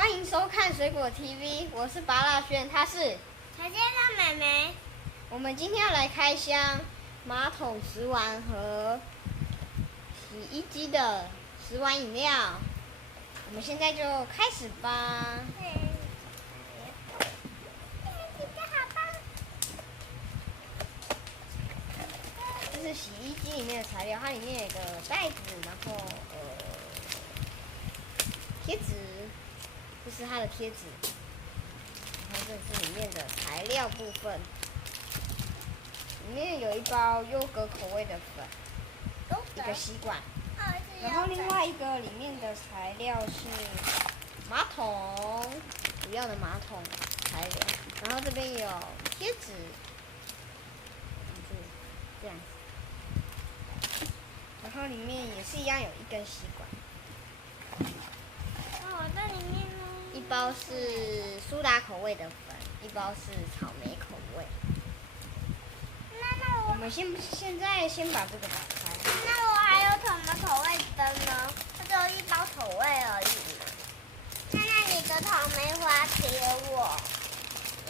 欢迎收看水果 TV， 我是拔蜡轩，他是小先生妹妹。我们今天要来开箱马桶食玩和洗衣机的食玩饮料。我们现在就开始吧。这是洗衣机里面的材料，它里面有一个袋子，然后贴纸，这是它的贴纸。然后这是里面的材料部分，里面有一包优格口味的粉，一个吸管，然后另外一个里面的材料是马桶，主要的马桶材料，然后这边有贴纸，这样子，然后里面也是一样有一根吸管。这里面呢？一包是苏打口味的粉，一包是草莓口味。我们现在先把这个打开。那我还有什么口味的呢？它只有一包口味而已嘛。那你的草莓花给我，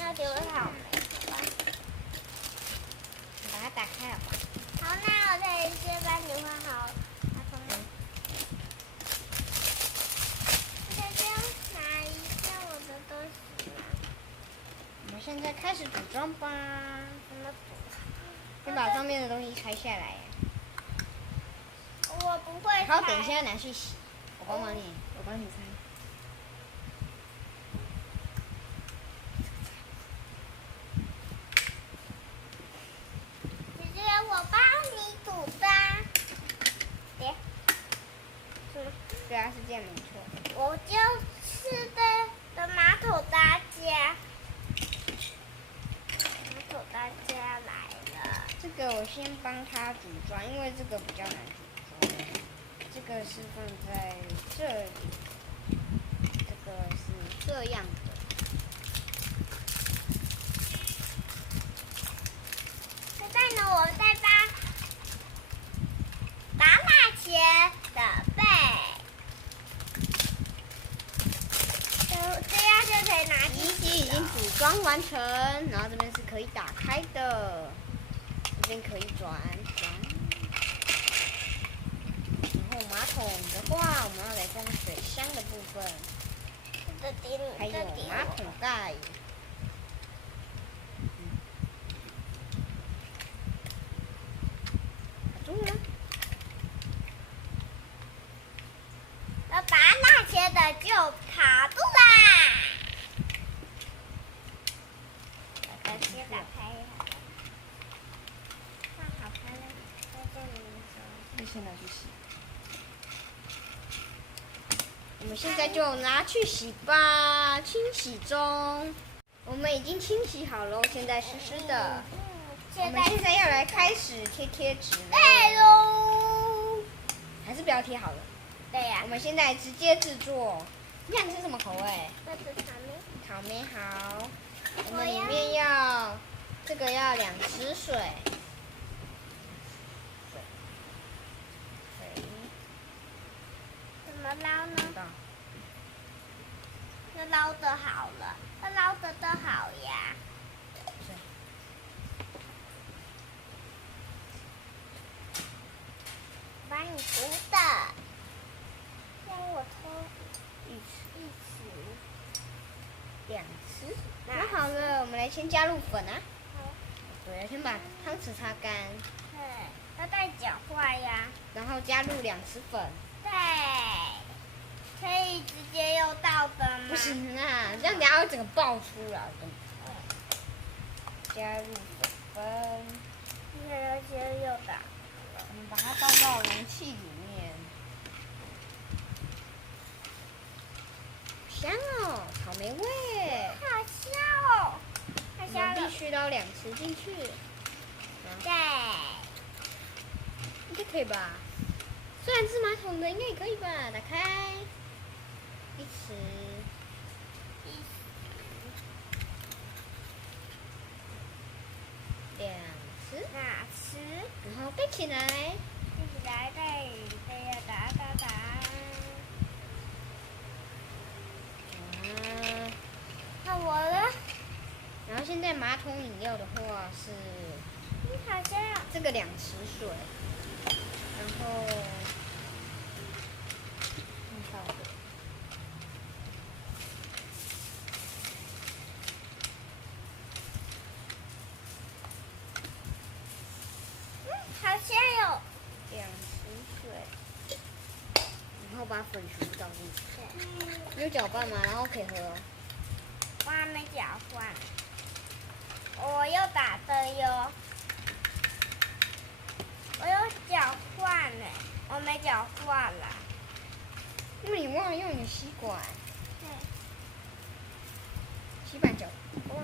要给我草莓花。把它打开好吧？好，那我可以先帮你画好。我们现在开始组装吧。怎么组？先把上面的东西拆下来。我不会拆。然后等一下拿去洗。我帮你拆。姐姐，我帮你组的。别。对啊，是这样没错。我就是的马桶大家。大家来了，这个我先帮他组装，因为这个比较难组装。这个是放在这里，这个是这样的。现在呢，我再把那些的背，这样就可以拿洗衣机已经组装完成，然后这边是可以打开的，这边可以转。然后马桶的话，我们要来装水箱的部分，还有马桶盖。卡住了。要把那些的就卡住啦。先打开一下。放好开了，在这里的时候。先拿去洗。我们现在就拿去洗吧，清洗中。我们已经清洗好了，现在湿湿的。我们现在要来开始贴贴纸了。对喽。还是不要贴好了。对呀。我们现在直接制作。你看这是什么口味？这是草莓。草莓好。我们里面要这个要2匙水。怎么捞呢？要捞得好了，要捞得好呀。帮你涂的，让我抽1匙、2匙。那好了，我们来先加入粉啊。好。对，先把汤匙擦干。对，要再搅化呀。然后加入2匙粉。对。可以直接用倒的吗？不行啊，这样等下会整个爆出来。加入粉粉。现在要先用的。我们把它倒到容器里面。香哦，草莓味。好香哦！太香了。我们必须倒2匙进去。对。应该可以吧？虽然是马桶的，应该也可以吧？打开。1匙。2匙。然后盖起来。盖起来，对呀，打。后现在马桶饮料的话是好像这个2匙水，然后看到的好像有。 2匙水，然后把粉全部倒进去。对，有搅拌吗？然后可以喝哦。我还没搅拌，我又打灯哟。我有搅拌呢，我没搅拌啦。因为你忘了用你的吸管，对，吸管搅拌。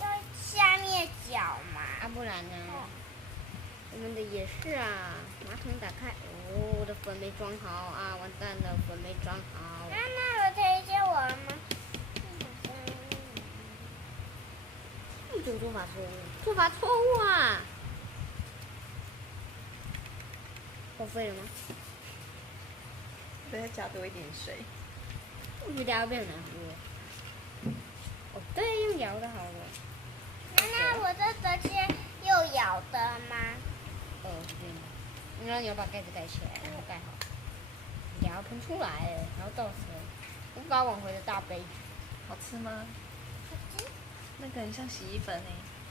要下面搅嘛。啊，不然呢？哦我们的也是啊，马桶打开，哦，我的粉没装好啊，完蛋了，粉没装好。那我可以接我了吗？这个做法错误，做法错误啊！报废了吗？再加多一点水。我觉得要变很难喝。哦，对，用摇的好了。那我这个是又咬的吗？对。然后你要把盖子盖起来，然后盖好。你要喷出来了，然后倒水，无法挽回的大悲剧。好吃吗？那个很像洗衣粉诶。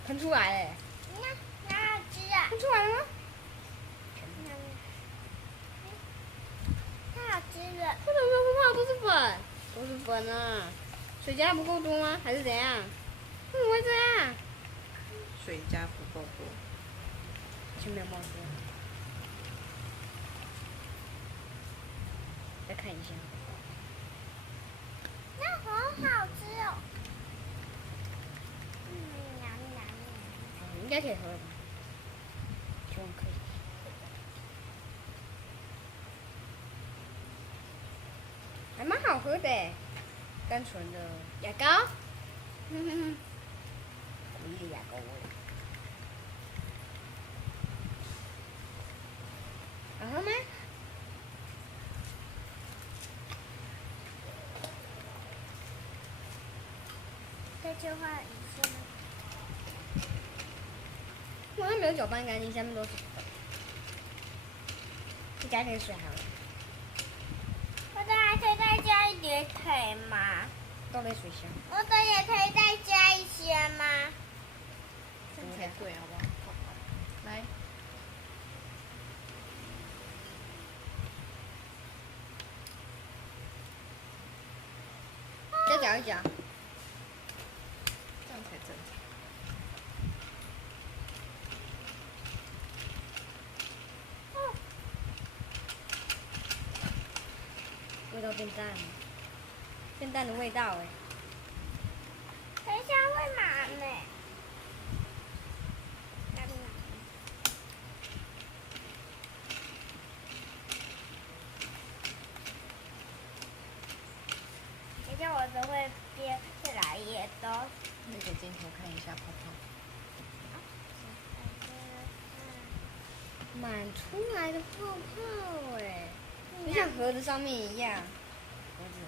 喷出来了。那好吃啊！喷出来了吗？太好吃了。为什么喷出来都是粉？都是粉啊！水加不够多吗？还是怎样？为什么会这样？水加不够多。前面有冒出来。再看一下。那好好吃哦。娘娘娘。应该可以喝了吧？希望可以。还蛮好喝的，单纯的牙膏，诡异的牙膏味。好喝吗？这句话你说吗？我还没有搅拌干净，下面都是粉。再加点水好了。我的还可以再加一点水吗？倒杯水箱。我的也可以再加一些吗？这样才对，好不好？来，再搅一搅。这样才正常。味道变淡了，变淡的味道哎。等一下会满呢。等一下我的会变越来越多。那个镜头看一下泡泡。满出来的泡泡哎，就像盒子上面一样。盒子，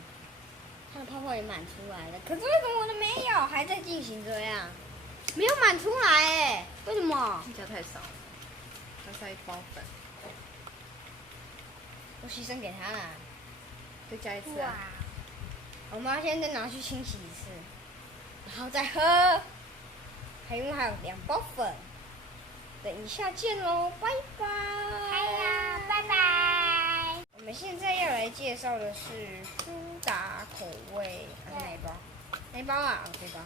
它的泡泡也满出来了，可是为什么我的没有？还在进行着呀，没有满出来哎，为什么？加太少了，再加一包粉。我牺牲给他了。再加一次哇啊！！我妈现在拿去清洗一次，然后再喝。因为还有2包粉。等一下见喽，拜拜。哎呀，拜拜。我们现在要来介绍的是苏打口味，哪一包？哪一包啊？哦，这包。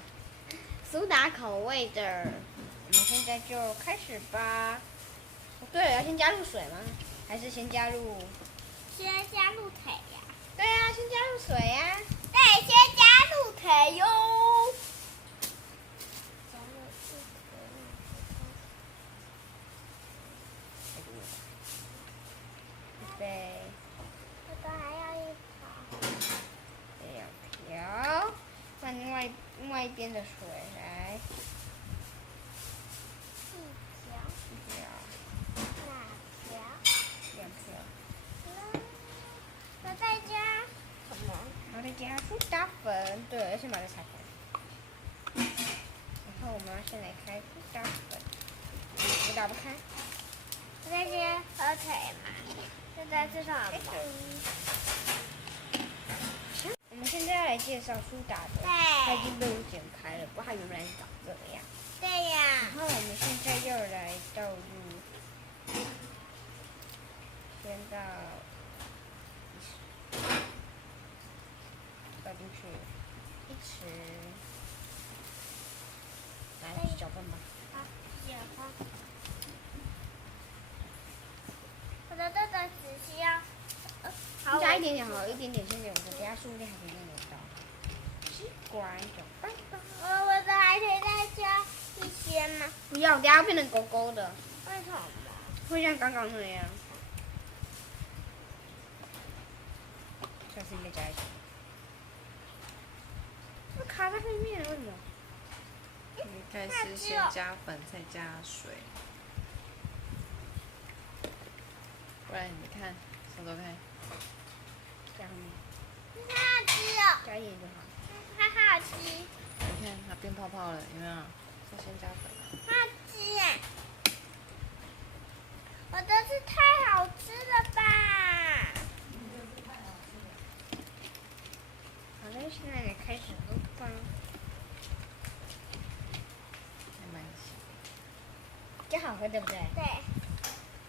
苏打口味的，我们现在就开始吧。哦，对了，要先加入水吗？还是先加入？先加入腿呀。对啊，先加入水呀。对，先加入腿哟。预备。这个还要一条。这样调，换另外一边的水来一条。调哪条？ 2条。我再加什么？然后再再加苏打粉，对，而且把它拆开。然后我们要先来开苏打粉，我打不开。这些火腿嘛，这在是什么？我们现在要来介绍苏打的，它已经被我剪开了，不过它原来是长这样。对呀。然后我们现在要来倒入，先倒进去1匙，来搅拌吧。好，搅拌。我的这个只需要，好，加一点点好，一点点先给我的，等下数量还可以用得到。吸管搅拌吧。我的还可以再加一些吗？不要，等下变成勾勾的，为什么？会像刚刚那样。下次应该加一些。我卡在背面了，为什么？你开始先加粉，再加水。不然你看，手肘看。加后面。它好吃哦。加一点就好。它好吃。你看它变泡泡了，有没有？要先加粉。好吃耶！我的是太好吃了吧！好了，现在来开始喝吧。还蛮香。比较好喝，对不对？对，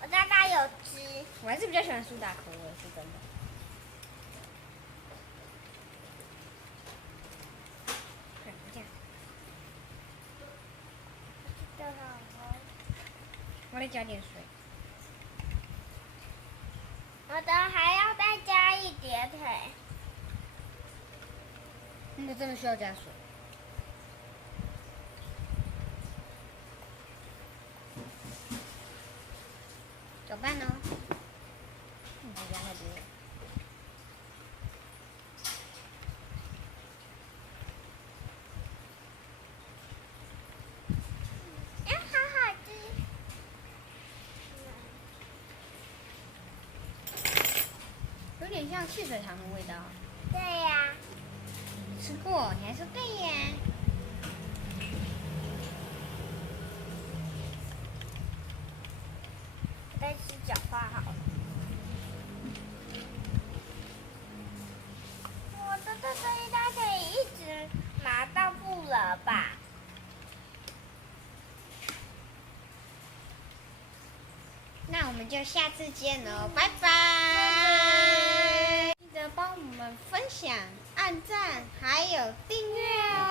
我大概有汁。我还是比较喜欢苏打口味，是真的。看这样。真好喝。我来加点水。我的还要再加一碟腿。那个真的需要加水。搅拌呢？不加太多。好好吃。有点像汽水糖的味道。对呀。吃过，你还说对呀？我再吃搅拌好了。我的这个应该可以一直拿到不了吧？那我们就下次见喽，拜拜！记得帮我们分享、按赞，还有订阅哦。